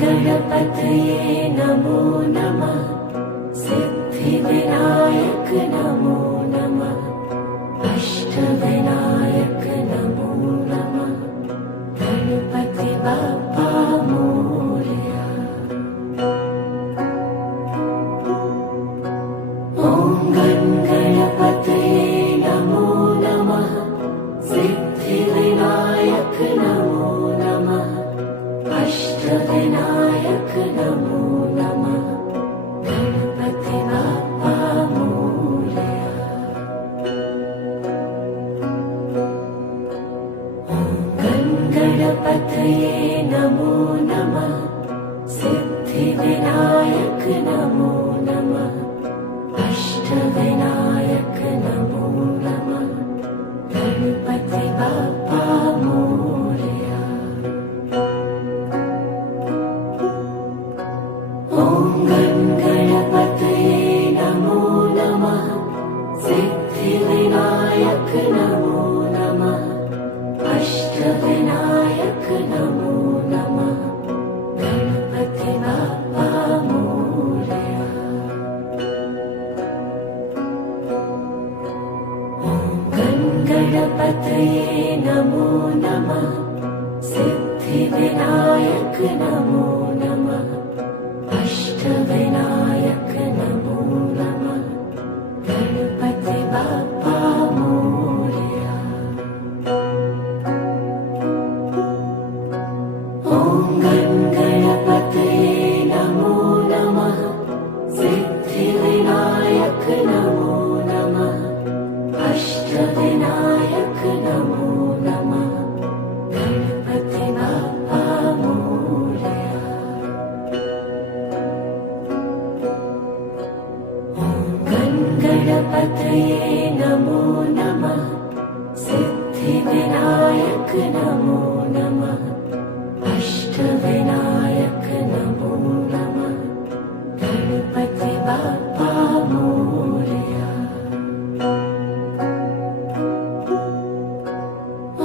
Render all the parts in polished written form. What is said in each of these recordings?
गणपतये नमो नमः। सिद्धिविनायक नमो नमः। अष्टविनायक नमो नमः। गणपति बाप्पा मोरया। ॐ गणपतये नमो नमः। सिद्धिविनायक नमो नमः। अष्टविनायक नमो नमः। गणपति बाप्पा मोरया। ॐ गणपतये नमो नमः। सिद्धिविनायक नमो नमः। अष्टविनायक नमो नमः। गणपति बाप्पा मोरया। ॐ गणपतये नमो नमः। सिद्धिविनायक नमो नमः। अष्टविनायक नमो नमः। गणपति बाप्पा मोरया। ॐ गणपतये नमो नमः। सिद्धिविनायक नमो नमः। अष्टविनायक नमो नमः। गणपति बाप्पा मोरया। ॐ गणपतये नमो नमः। सिद्धिविनायक नमो नमः। अष्टविनायक नमो नमः। गणपति बाप्पा मोरया। ॐ गणपतये नमो नमः। सिद्धिविनायक नमो नमः। अष्टविनायक नमो नमः। गणपति बाप्पा मोरया।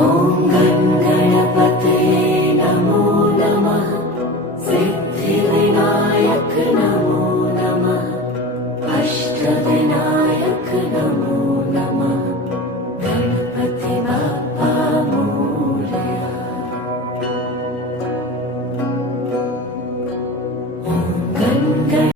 ॐ गणपतये नमो नमः। सिद्धिविनायक नमो नमः। अष्टविनायक नमो